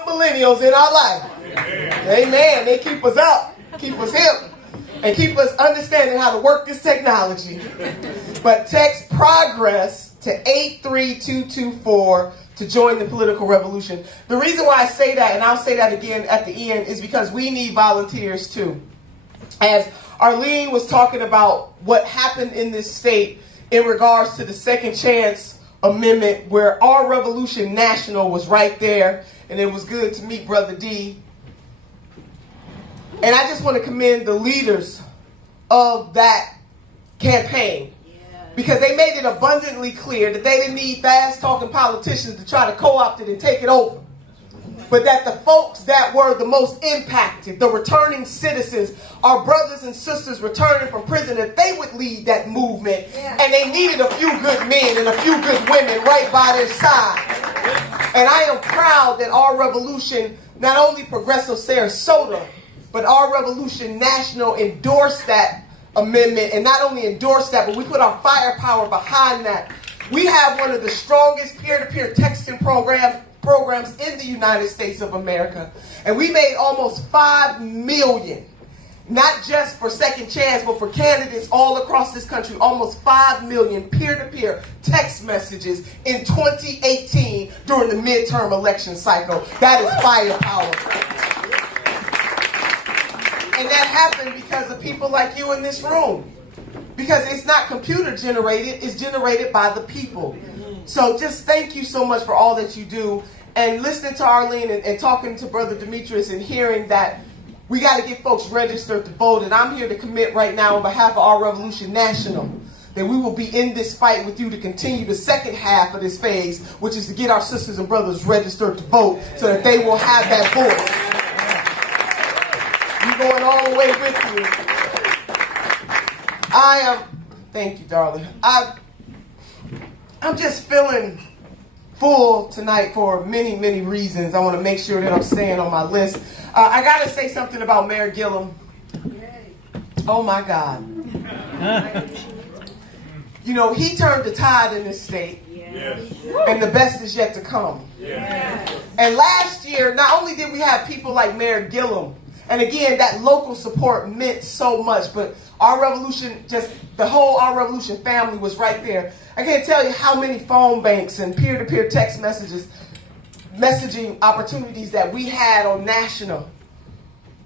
millennials in our life. Amen. They keep us up, keep us hip, and keep us understanding how to work this technology. But text progress to 83224 to join the political revolution. The reason why I say that, and I'll say that again at the end, is because we need volunteers too. As Arlene was talking about what happened in this state in regards to the Second Chance Amendment, where Our Revolution National was right there, and it was good to meet Brother D. And I just want to commend the leaders of that campaign, because they made it abundantly clear that they didn't need fast-talking politicians to try to co-opt it and take it over, but that the folks that were the most impacted, the returning citizens, our brothers and sisters returning from prison, that they would lead that movement. And they needed a few good men and a few good women right by their side. And I am proud that Our Revolution, not only Progressive Sarasota, but Our Revolution National endorsed that amendment, and not only endorsed that, but we put our firepower behind that. We have one of the strongest peer-to-peer texting programs in the United States of America, and we made almost 5 million, not just for Second Chance, but for candidates all across this country, almost 5 million peer-to-peer text messages in 2018 during the midterm election cycle. That is firepower. And that happened because of people like you in this room. Because it's not computer generated, it's generated by the people. So just thank you so much for all that you do. And listening to Arlene and talking to Brother Demetrius and hearing that we got to get folks registered to vote. And I'm here to commit right now on behalf of Our Revolution National that we will be in this fight with you to continue the second half of this phase, which is to get our sisters and brothers registered to vote so that they will have that voice. We're going all the way with you. Thank you, darling. I'm just feeling full tonight for many, many reasons. I want to make sure that I'm staying on my list. I got to say something about Mayor Gillum. Oh, my God. You know, he turned the tide in this state. Yes. And the best is yet to come. Yes. And last year, not only did we have people like Mayor Gillum, and again, that local support meant so much, but Our Revolution, just the whole Our Revolution family was right there. I can't tell you how many phone banks and peer-to-peer text messaging opportunities that we had on national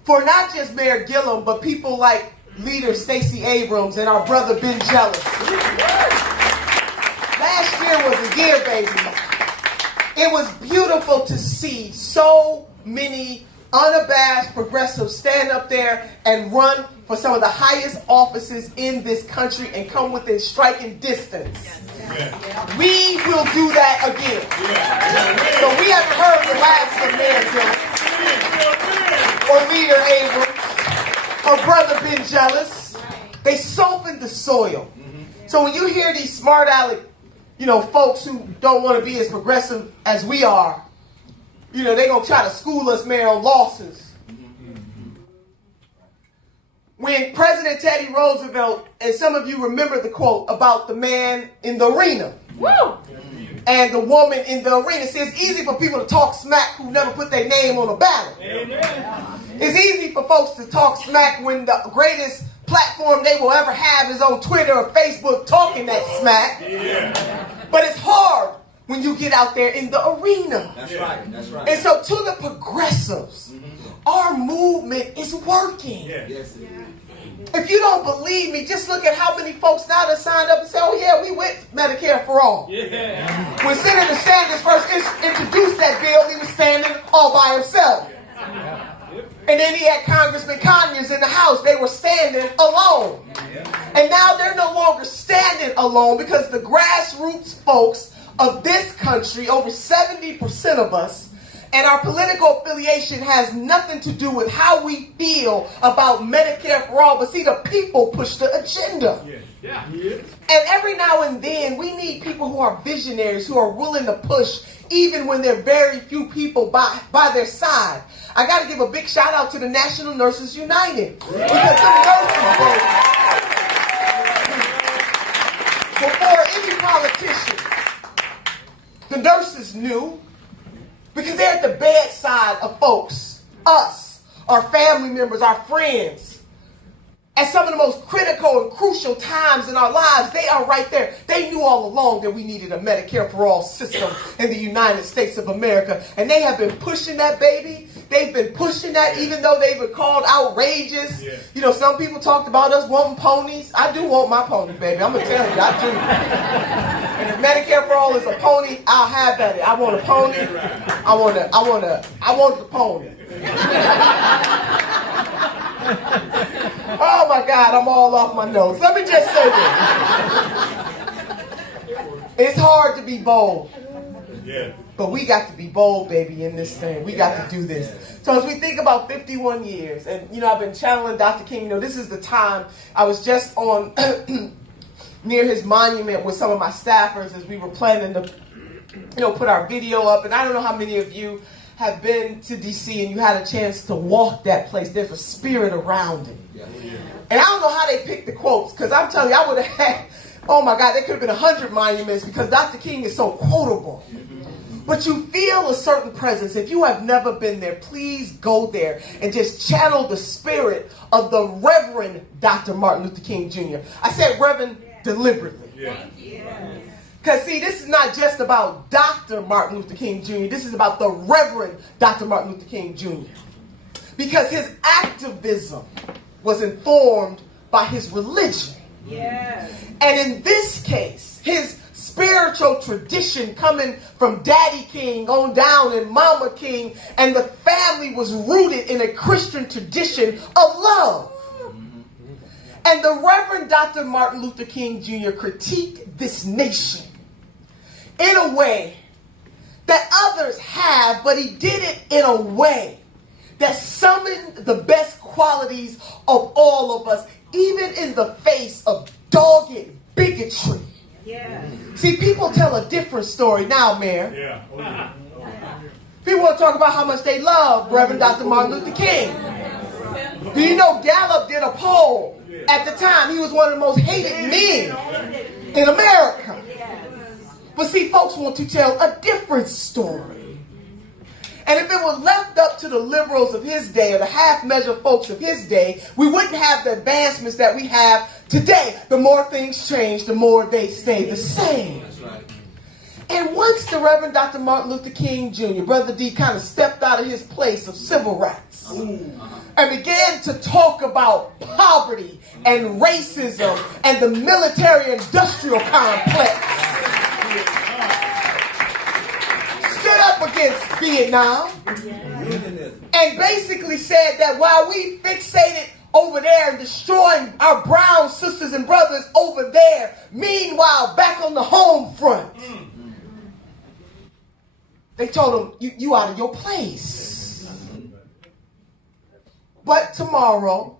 for not just Mayor Gillum, but people like leader Stacey Abrams and our brother Ben Jealous. Last year was a year, baby. It was beautiful to see so many unabashed progressives stand up there and run for some of the highest offices in this country and come within striking distance. Yes. Yeah. We will do that again. Yeah. So we haven't heard the last of Mayor Gillum or Leader Abrams or Brother Ben Jealous. They softened the soil. So when you hear these smart aleck, folks who don't want to be as progressive as we are, they're going to try to school us, man, on losses. When President Teddy Roosevelt, and some of you remember the quote about the man in the arena. Woo! And the woman in the arena. See, it's easy for people to talk smack who never put their name on a ballot. Amen. It's easy for folks to talk smack when the greatest platform they will ever have is on Twitter or Facebook talking that smack. Yeah. But it's hard when you get out there in the arena. That's right. That's right. And so to the progressives, our movement is working. Yes. If you don't believe me, just look at how many folks now that signed up and say, oh yeah, we with Medicare for all. Yeah. When Senator Sanders first introduced that bill, he was standing all by himself. And then he had Congressman Conyers in the House. They were standing alone. And now they're no longer standing alone because the grassroots folks of this country, over 70% of us, and our political affiliation has nothing to do with how we feel about Medicare for all. But see, the people push the agenda. Yeah. And every now and then, we need people who are visionaries, who are willing to push, even when there are very few people by their side. I got to give a big shout out to the National Nurses United. Because the nurses vote before any politician. The nurses knew, because they're at the bedside family members, our friends, at some of the most critical and crucial times in our lives. They are right there. They knew all along that we needed a Medicare for all system in the United States of America. And they have been pushing that, baby. They've been pushing that, even though they've been called outrageous. Yeah. You know, some people talked about us wanting ponies. I do want my pony, baby. I'm going to tell you, I do. And if Medicare for all is a pony, I'll have that. I want a pony. I want the pony. Oh my God, I'm all off my nose. Let me just say this. It's hard to be bold. Yeah. But we got to be bold, baby, in this thing. We got to do this. So as we think about 51 years, and, you know, I've been channeling Dr. King. You know, this is the time. I was just on near his monument with some of my staffers as we were planning to, you know, put our video up. And I don't know how many of you have been to D.C. and you had a chance to walk that place. There's a spirit around it. And I don't know how they picked the quotes, because I'm telling you, I would have had, oh my God, there could have been 100 monuments, because Dr. King is so quotable. But you feel a certain presence. If you have never been there, please go there and just channel the spirit of the Reverend Dr. Martin Luther King Jr. I said Reverend deliberately. Because, see, this is not just about Dr. Martin Luther King Jr. This is about the Reverend Dr. Martin Luther King Jr. Because his activism was informed by his religion. Yes. And in this case, his spiritual tradition coming from Daddy King on down and Mama King, and the family was rooted in a Christian tradition of love. And the Reverend Dr. Martin Luther King Jr. critiqued this nation in a way that others have, but he did it in a way that summoned the best qualities of all of us, even in the face of dogged bigotry. Yeah. See, people tell a different story now, Mayor. Yeah. Oh, yeah. People want to talk about how much they love Reverend Dr. Martin Luther King. Do you know Gallup did a poll at the time? He was one of the most hated men in America. But see, folks want to tell a different story. And if it was left up to the liberals of his day, or the half-measure folks of his day, we wouldn't have the advancements that we have today. The more things change, the more they stay the same. That's right. And once the Reverend Dr. Martin Luther King Jr., Brother D, kind of stepped out of his place of civil rights and began to talk about poverty and racism and the military-industrial complex, stood up against Vietnam and basically said that while we fixated over there and destroying our brown sisters and brothers over there, meanwhile back on the home front, they told him, you out of your place. But tomorrow,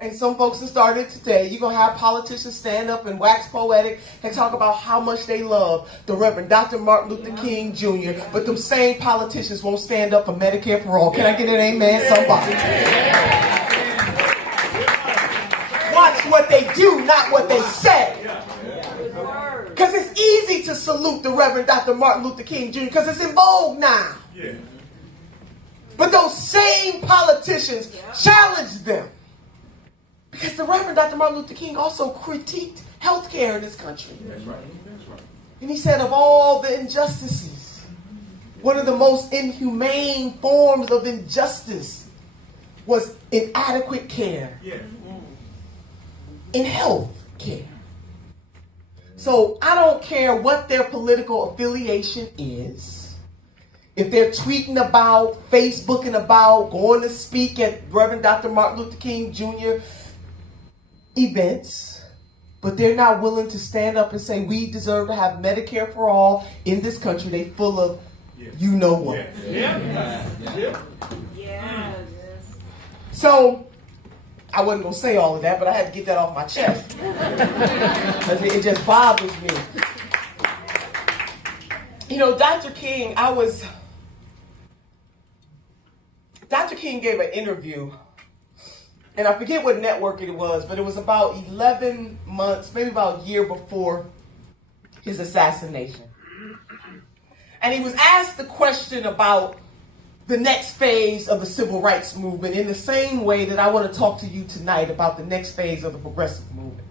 and some folks have started today, you're going to have politicians stand up and wax poetic and talk about how much they love the Reverend Dr. Martin Luther King Jr., but them same politicians won't stand up for Medicare for all. Can I get an amen? Somebody. Watch what they do, not what they say. Because it's easy to salute the Reverend Dr. Martin Luther King Jr. because it's in vogue now. But those same politicians challenge them. Because the Reverend Dr. Martin Luther King also critiqued healthcare in this country. That's right. That's right. And he said of all the injustices, one of the most inhumane forms of injustice was inadequate care in health care. So I don't care what their political affiliation is. If they're tweeting about, Facebooking about, going to speak at Reverend Dr. Martin Luther King Jr. events, but they're not willing to stand up and say we deserve to have Medicare for all in this country. They full of you know what. So I wasn't going to say all of that, but I had to get that off my chest. Because it just bothers me. You know, Dr. King, Dr. King gave an interview, and I forget what network it was, but it was about 11 months, maybe about a year before his assassination. And he was asked the question about the next phase of the civil rights movement in the same way that I want to talk to you tonight about the next phase of the progressive movement.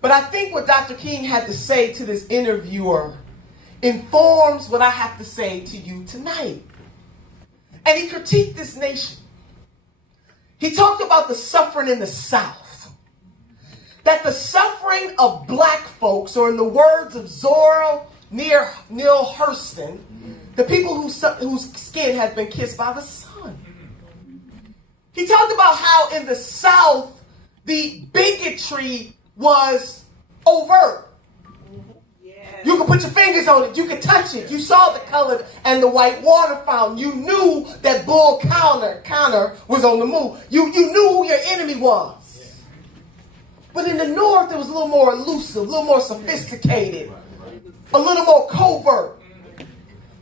But I think what Dr. King had to say to this interviewer informs what I have to say to you tonight. And he critiqued this nation. He talked about the suffering in the South. That the suffering of black folks, or in the words of Zora Neale Hurston, the people whose skin has been kissed by the sun. He talked about how in the South, the bigotry was overt. You could put your fingers on it. You could touch it. You saw the colored and the white water fountain. You knew that Bull Connor was on the move. You knew who your enemy was. But in the North, it was a little more elusive, a little more sophisticated, a little more covert.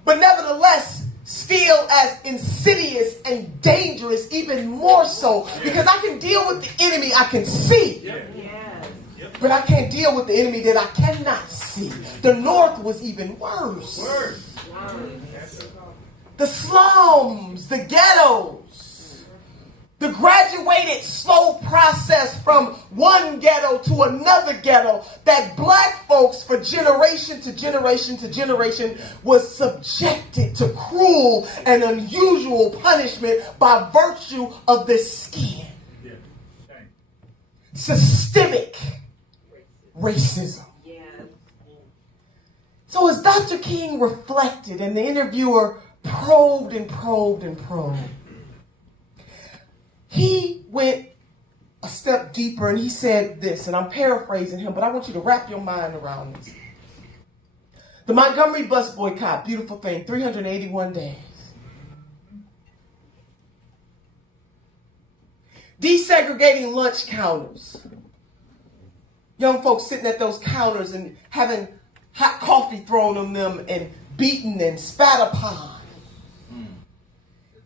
But nevertheless, still as insidious and dangerous, even more so. Because I can deal with the enemy I can see. But I can't deal with the enemy that I cannot see. The North was even worse. The slums, the ghettos, the graduated slow process from one ghetto to another ghetto that black folks for generation to generation to generation was subjected to cruel and unusual punishment by virtue of their skin. Systemic racism. So as Dr. King reflected and the interviewer probed and probed and probed, he went a step deeper and he said this, and I'm paraphrasing him, but I want you to wrap your mind around this. The Montgomery bus boycott, beautiful thing, 381 days. Desegregating lunch counters. Young folks sitting at those counters and having hot coffee thrown on them and beaten and spat upon.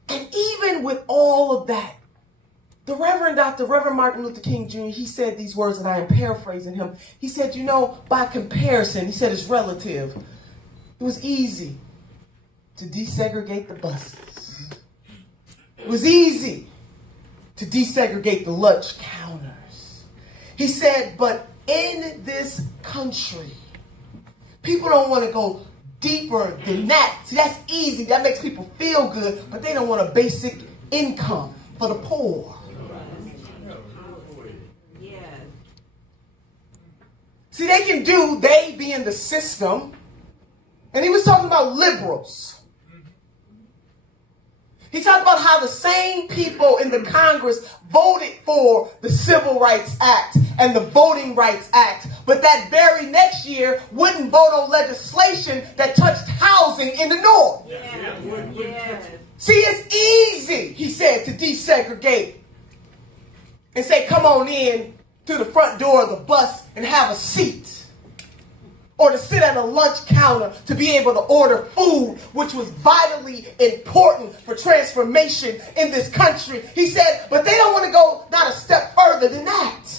And even with all of that, the Reverend Martin Luther King Jr., he said these words, and I am paraphrasing him. He said, by comparison, he said it's relative. It was easy to desegregate the buses. It was easy to desegregate the lunch counters. He said, but in this country, people don't want to go deeper than that. See, that's easy. That makes people feel good, but they don't want a basic income for the poor. See, they be in the system. And he was talking about liberals. He talked about how the same people in the Congress voted for the Civil Rights Act and the Voting Rights Act, but that very next year wouldn't vote on legislation that touched housing in the North. See, it's easy, he said, to desegregate and say, come on in through the front door of the bus and have a seat. Or to sit at a lunch counter to be able to order food, which was vitally important for transformation in this country. He said, but they don't want to go not a step further than that.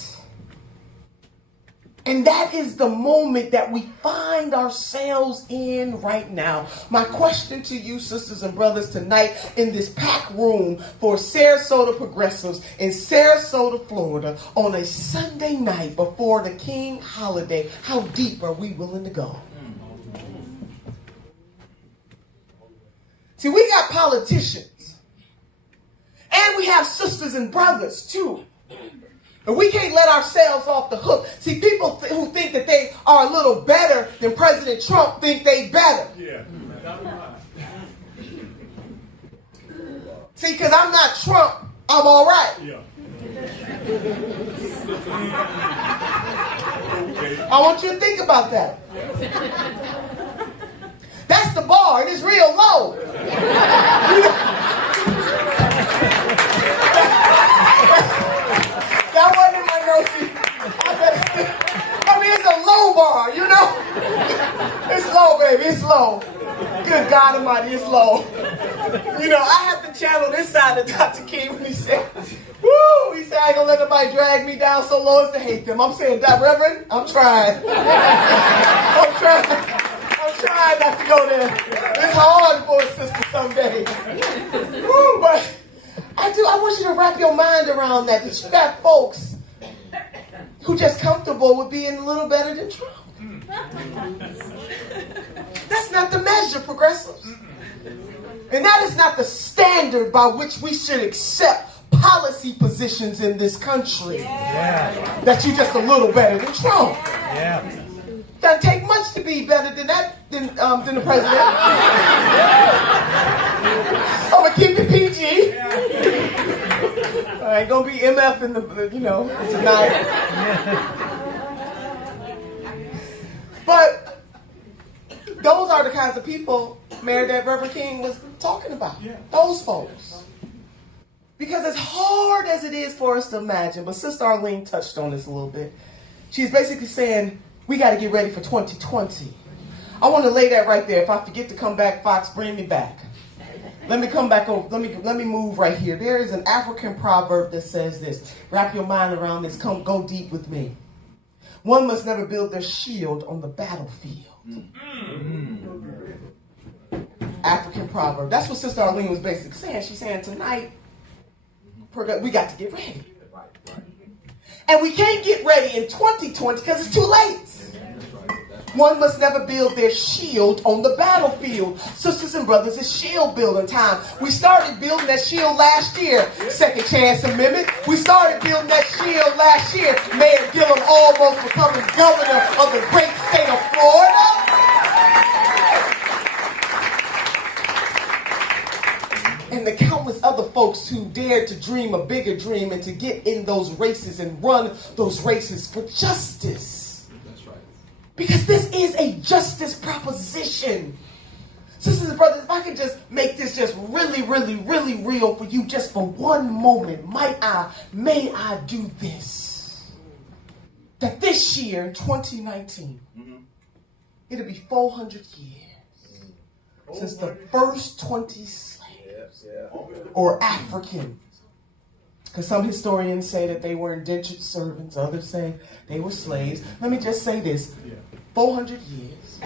And that is the moment that we find ourselves in right now. My question to you, sisters and brothers, tonight in this packed room for Sarasota progressives in Sarasota, Florida, on a Sunday night before the King holiday, how deep are we willing to go? See, we got politicians. And we have sisters and brothers, too. And we can't let ourselves off the hook. See, people who think that they are a little better than President Trump think they better. Yeah. See, because I'm not Trump, I'm all right. Yeah. I want you to think about that. That's the bar, and it's real low. That wasn't in my notes. I mean, it's a low bar, you know? It's low, baby. It's low. Good God Almighty, it's low. I have to channel this side of Dr. King when he said, woo, he said, I ain't gonna let nobody drag me down so low as to hate them. I'm saying, that Reverend, I'm trying. I'm trying not to go there. It's hard for a sister some days. But I want you to wrap your mind around that you got folks who just comfortable with being a little better than Trump. That's not the measure, progressives. And that is not the standard by which we should accept policy positions in this country. Yeah. That you're just a little better than Trump. Yeah. Doesn't take much to be better than the president. I'm gonna keep it PG. I ain't gonna be MF in the tonight. But those are the kinds of people, Mayor, that Reverend King was talking about. Yeah. Those folks. Because as hard as it is for us to imagine, but Sister Arlene touched on this a little bit. She's basically saying, we got to get ready for 2020. I want to lay that right there. If I forget to come back, Fox, bring me back. Let me come back over. Let me move right here. There is an African proverb that says this. Wrap your mind around this. Go deep with me. One must never build their shield on the battlefield. African proverb. That's what Sister Arlene was basically saying. She's saying tonight, we got to get ready. And we can't get ready in 2020 because it's too late. One must never build their shield on the battlefield. Sisters and brothers, it's shield building time. We started building that shield last year. Second Chance Amendment. We started building that shield last year. Mayor Gillum almost becoming governor of the great state of Florida. And the countless other folks who dared to dream a bigger dream and to get in those races and run those races for justice. Because this is a justice proposition. Sisters and brothers, if I could just make this just really, really, really real for you just for one moment, may I do this? That this year, 2019, it'll be 400 years since the first 20 slaves or Africans. Because some historians say that they were indentured servants. Others say they were slaves. Let me just say this. 400 years.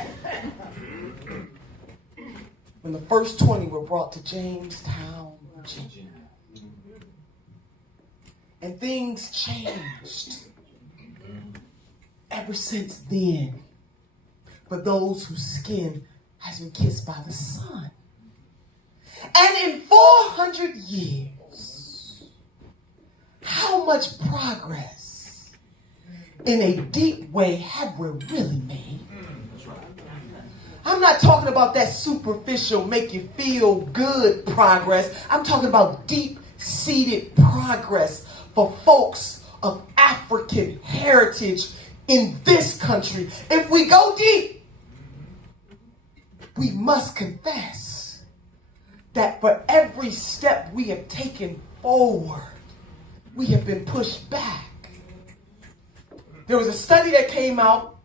When the first 20 were brought to Jamestown, Virginia. And things changed ever since then for those whose skin has been kissed by the sun. And in 400 years, how much progress in a deep way have we really made? I'm not talking about that superficial, make you feel good progress. I'm talking about deep-seated progress for folks of African heritage in this country. If we go deep, we must confess that for every step we have taken forward, we have been pushed back. There was a study that came out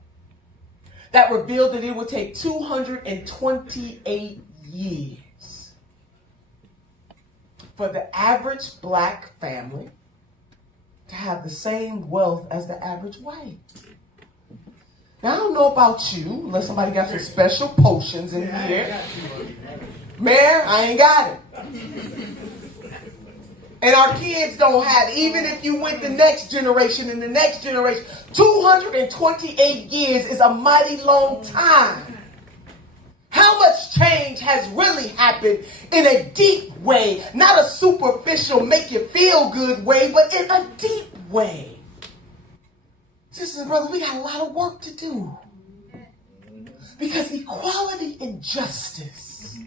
that revealed that it would take 228 years for the average black family to have the same wealth as the average white. Now, I don't know about you, unless somebody got some special potions in here. Mayor, I ain't got it. And our kids don't have it. Even if you went the next generation and the next generation, 228 years is a mighty long time. How much change has really happened in a deep way? Not a superficial, make you feel good way, but in a deep way. Sisters and brothers, we got a lot of work to do. Because equality and justice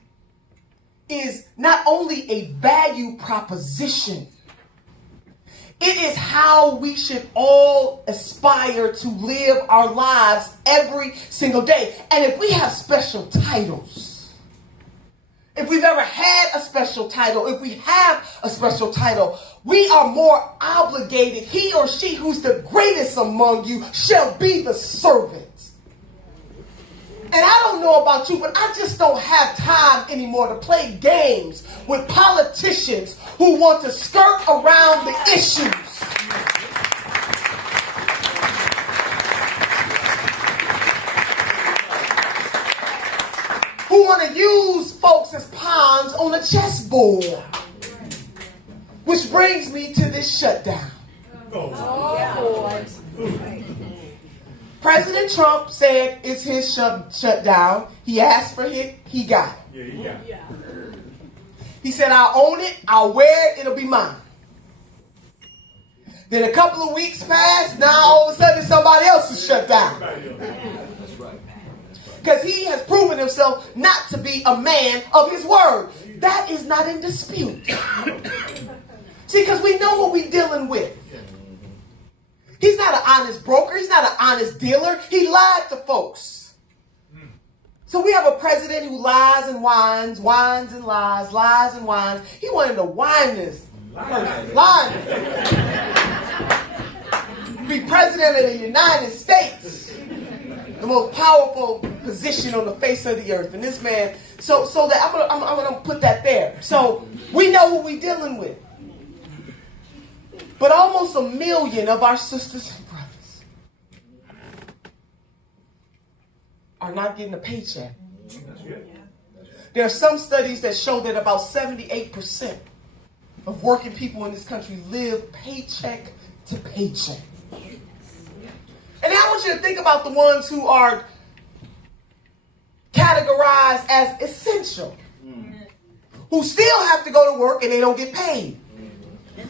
is not only a value proposition, it is how we should all aspire to live our lives every single day. And if we have special titles, if we've ever had a special title, if we have a special title, we are more obligated. He or she who's the greatest among you shall be the servant. And I don't know about you, but I just don't have time anymore to play games with politicians who want to skirt around the issues. folks as pawns on a chessboard. Which brings me to this shutdown. President Trump said it's his shutdown. He asked for it. He got it. He said, I'll own it. I'll wear it. It'll be mine. Then a couple of weeks passed. Now all of a sudden somebody else is shut down. Because he has proven himself not to be a man of his word. That is not in dispute. See, because we know what we're dealing with. He's not an honest broker. He's not an honest dealer. He lied to folks. So we have a president who lies and whines, whines and lies and whines. He wanted to whine this person. Be president of the United States. The most powerful position on the face of the earth. And this man, so that I'm gonna put that there. So we know what we're dealing with. But almost 1 million of our sisters and brothers are not getting a paycheck. There are some studies that show that about 78% of working people in this country live paycheck to paycheck. And I want you to think about the ones who are categorized as essential, who still have to go to work and they don't get paid.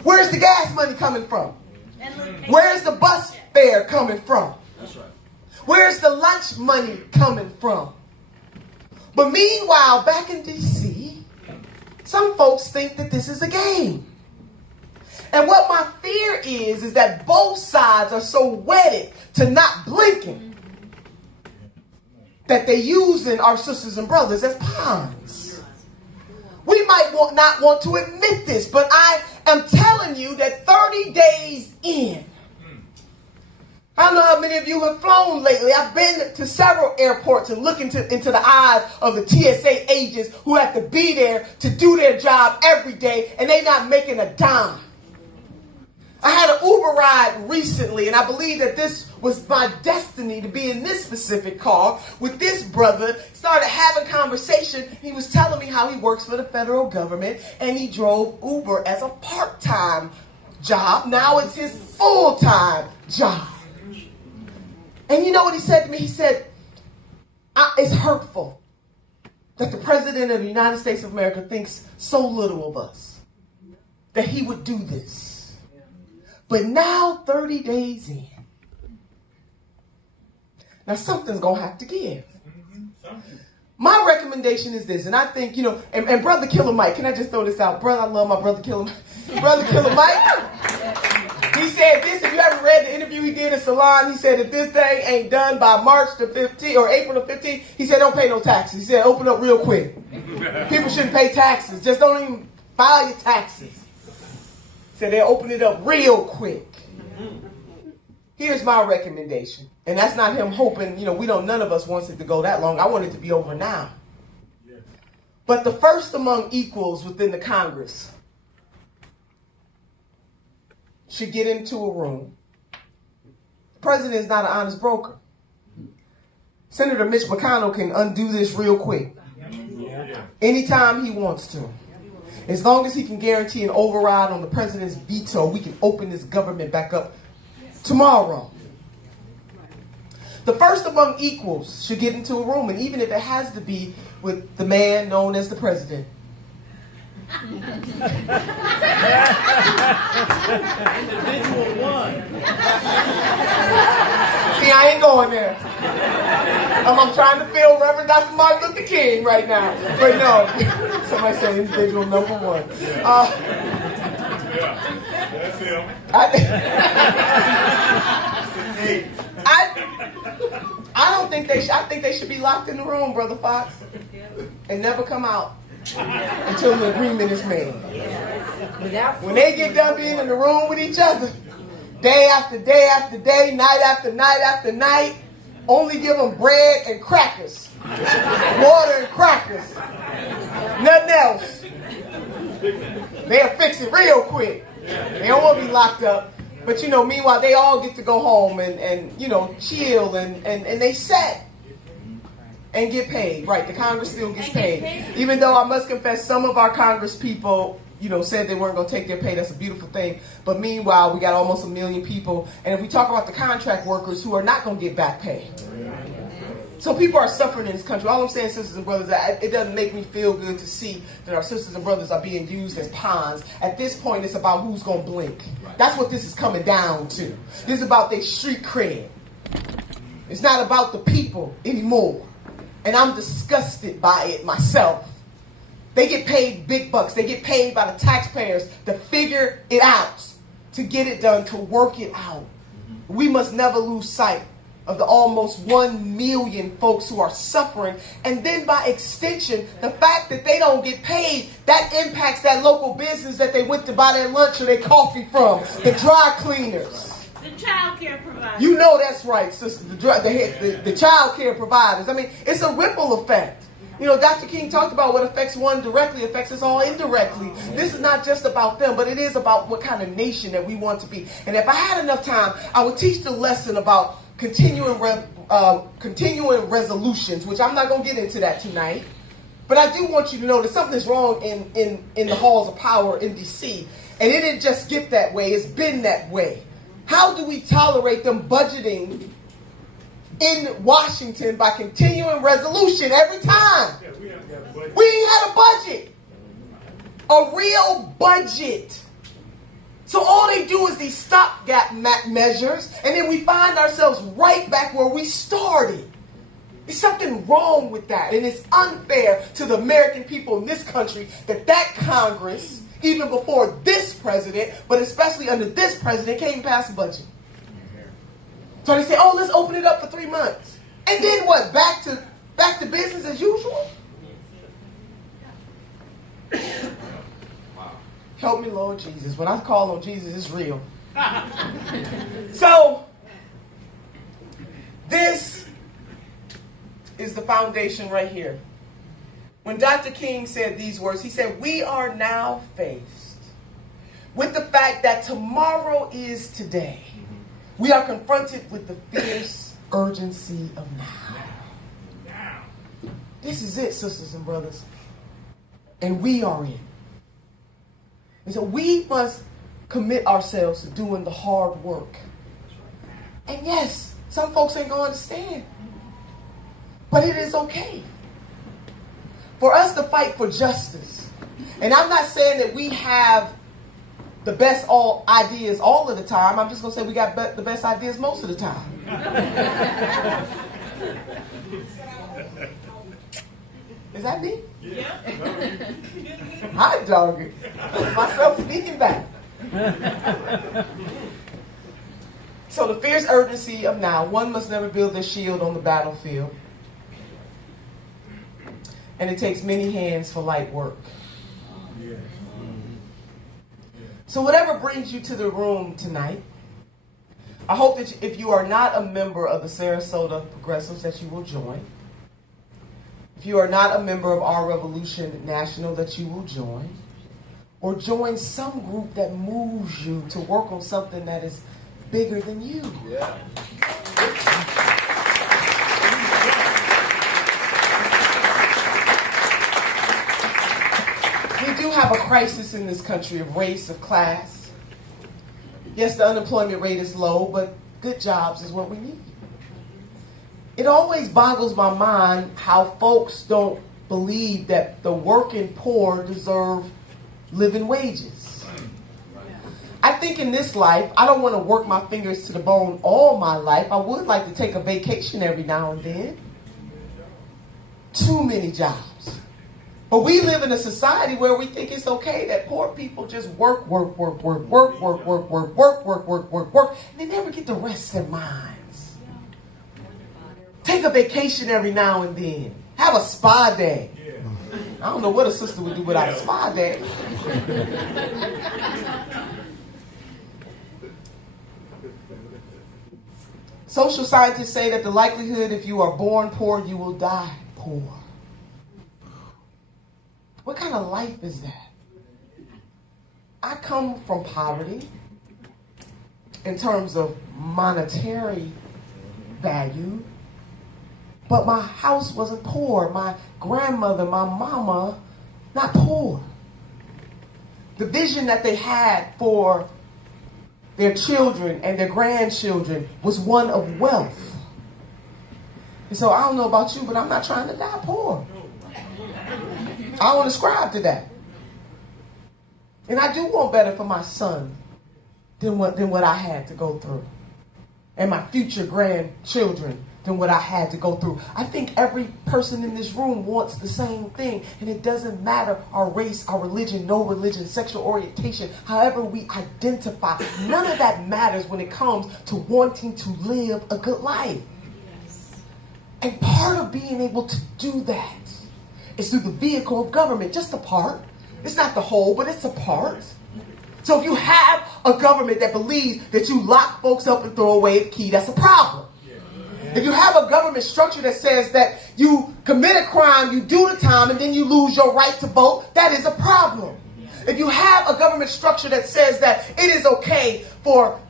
Where's the gas money coming from? Where's the bus fare coming from? Where's the lunch money coming from? But meanwhile, back in D.C., some folks think that this is a game. And what my fear is that both sides are so wedded to not blinking that they're using our sisters and brothers as pawns. We might not want to admit this, but I am telling you that 30 days in, I don't know how many of you have flown lately. I've been to several airports and looked into the eyes of the TSA agents who have to be there to do their job every day, and they're not making a dime. I had an Uber ride recently, and I believe that this was my destiny to be in this specific car with this brother. Started having conversation. He was telling me how he works for the federal government, and he drove Uber as a part-time job. Now it's his full-time job. And you know what he said to me? He said, it's hurtful that the president of the United States of America thinks so little of us, that he would do this. But now, 30 days in, now something's going to have to give. My recommendation is this, and I think, and Brother Killer Mike, can I just throw this out? Brother, I love my Brother Killer Mike. Brother Killer Mike, he said this, if you ever read the interview he did in Salon, he said if this thing ain't done by March the 15th or April the 15th, he said don't pay no taxes. He said open up real quick. People shouldn't pay taxes. Just don't even file your taxes. So they'll open it up real quick. Here's my recommendation. And that's not him hoping, none of us wants it to go that long. I want it to be over now. But the first among equals within the Congress should get into a room. The president is not an honest broker. Senator Mitch McConnell can undo this real quick. Anytime he wants to. As long as he can guarantee an override on the president's veto, we can open this government back up tomorrow. The first among equals should get into a room, and even if it has to be with the man known as the president. Individual one. See, I ain't going there. I'm trying to feel Reverend Dr. Martin Luther King right now. But no, somebody said individual number one. That's him. I don't think I think they should be locked in the room, Brother Fox, and never come out until an agreement is made. When they get done being in the room with each other, day after day after day, night after night after night, only give them bread and crackers, water and crackers, nothing else. They'll fix it real quick. They don't want to be locked up. But, meanwhile, they all get to go home and chill and they set. And get paid. Right, the Congress still gets paid. Even though I must confess, some of our Congress people, said they weren't going to take their pay. That's a beautiful thing. But meanwhile, we got almost 1 million people. And if we talk about the contract workers who are not going to get back pay. So people are suffering in this country. All I'm saying, sisters and brothers, it doesn't make me feel good to see that our sisters and brothers are being used as pawns. At this point, it's about who's going to blink. That's what this is coming down to. This is about their street cred. It's not about the people anymore. And I'm disgusted by it myself. They get paid big bucks. They get paid by the taxpayers to figure it out, to get it done, to work it out. We must never lose sight of the almost 1 million folks who are suffering. And then by extension, the fact that they don't get paid, that impacts that local business that they went to buy their lunch or their coffee from, the dry cleaners. The child care providers. You know that's right, sister, the child care providers. I mean, it's a ripple effect. Dr. King talked about what affects one directly affects us all indirectly. This is not just about them, but it is about what kind of nation that we want to be. And if I had enough time, I would teach the lesson about continuing resolutions, which I'm not going to get into that tonight. But I do want you to know that something's wrong in the halls of power in D.C. And it didn't just get that way. It's been that way. How do we tolerate them budgeting in Washington by continuing resolution every time? We ain't had a budget. A real budget. So all they do is these stopgap measures, and then we find ourselves right back where we started. There's something wrong with that, and it's unfair to the American people in this country that Congress, even before this president, but especially under this president, can't even pass a budget. So they say, oh, let's open it up for 3 months. And then what? Back to business as usual? Help me, Lord Jesus. When I call on Jesus, it's real. So, this is the foundation right here. When Dr. King said these words, he said, we are now faced with the fact that tomorrow is today. We are confronted with the fierce urgency of now. This is it, sisters and brothers. And we are in. And so we must commit ourselves to doing the hard work. And yes, some folks ain't going to understand. But it is okay for us to fight for justice. And I'm not saying that we have the best ideas all of the time. I'm just going to say we got the best ideas most of the time. Is that me? Yeah. Hot dog it. Myself speaking back. So the fierce urgency of now. One must never build their shield on the battlefield. And it takes many hands for light work. So whatever brings you to the room tonight, I hope that if you are not a member of the Sarasota Progressives, that you will join. If you are not a member of Our Revolution National, that you will join. Or join some group that moves you to work on something that is bigger than you. Yeah. We do have a crisis in this country of race, of class. Yes, the unemployment rate is low, but good jobs is what we need. It always boggles my mind how folks don't believe that the working poor deserve living wages. I think in this life, I don't want to work my fingers to the bone all my life. I would like to take a vacation every now and then. Too many jobs. But we live in a society where we think it's okay that poor people just work, and they never get to rest their minds. Take a vacation every now and then. Have a spa day. I don't know what a sister would do without a spa day. Social scientists say that the likelihood if you are born poor, you will die poor. What kind of life is that? I come from poverty in terms of monetary value, But my house wasn't poor. My grandmother, my mama, not poor. The vision that they had for their children and their grandchildren was one of wealth. And so I don't know about you, but I'm not trying to die poor. I don't ascribe to that. And I do want better for my son than what I had to go through. And my future grandchildren than what I had to go through. I think every person in this room wants the same thing. And it doesn't matter our race, our religion, no religion, sexual orientation, however we identify. None of that matters when it comes to wanting to live a good life. Yes. And part of being able to do that is through the vehicle of government. Just a part. It's not the whole, but it's a part. So if you have a government that believes that you lock folks up and throw away the key, that's a problem. If you have a government structure that says that you commit a crime, you do the time, and then you lose your right to vote, that is a problem. If you have a government structure that says that it is okay for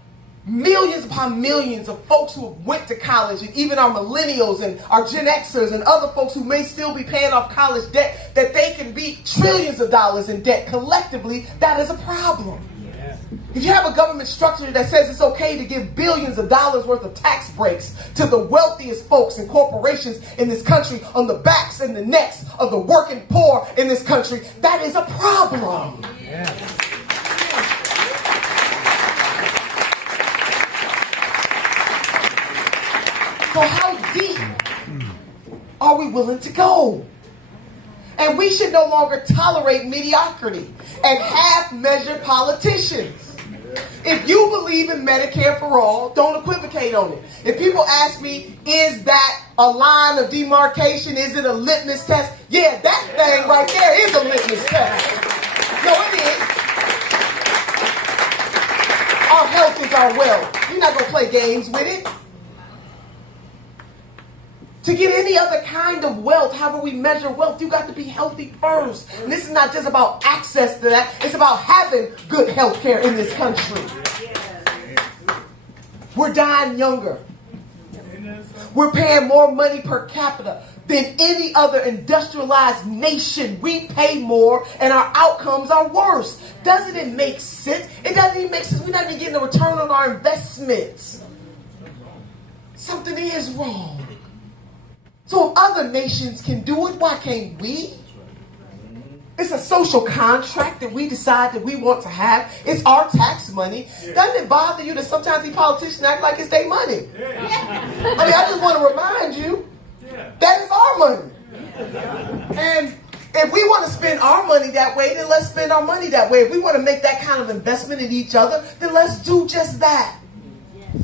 millions upon millions of folks who have went to college, and even our millennials and our Gen Xers and other folks who may still be paying off college debt, that they can be trillions of dollars in debt collectively, that is a problem. If you have a government structure that says it's okay to give billions of dollars worth of tax breaks to the wealthiest folks and corporations in this country on the backs and the necks of the working poor in this country, that is a problem. Yeah. So how deep are we willing to go? And we should no longer tolerate mediocrity and half-measured politicians. If you believe in Medicare for all, don't equivocate on it. If people ask me, is that a line of demarcation? Is it a litmus test? Yeah, that thing right there is a litmus test. No, it is. Our health is our wealth. You're not going to play games with it. To get any other kind of wealth, however we measure wealth, you got to be healthy first. And this is not just about access to that. It's about having good health care in this country. We're dying younger. We're paying more money per capita than any other industrialized nation. We pay more and our outcomes are worse. Doesn't it make sense? It doesn't even make sense. We're not even getting a return on our investments. Something is wrong. So if other nations can do it, why can't we? It's a social contract that we decide that we want to have. It's our tax money. Doesn't it bother you that sometimes these politicians act like it's their money? I mean, I just want to remind you, that is our money. And if we want to spend our money that way, then let's spend our money that way. If we want to make that kind of investment in each other, then let's do just that.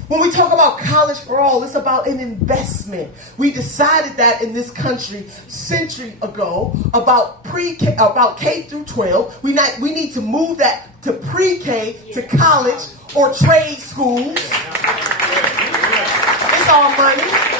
When we talk about college for all, it's about an investment. We decided that in this country century ago about pre-K, about K through 12. We need to move that to pre-K to college or trade schools. It's our money.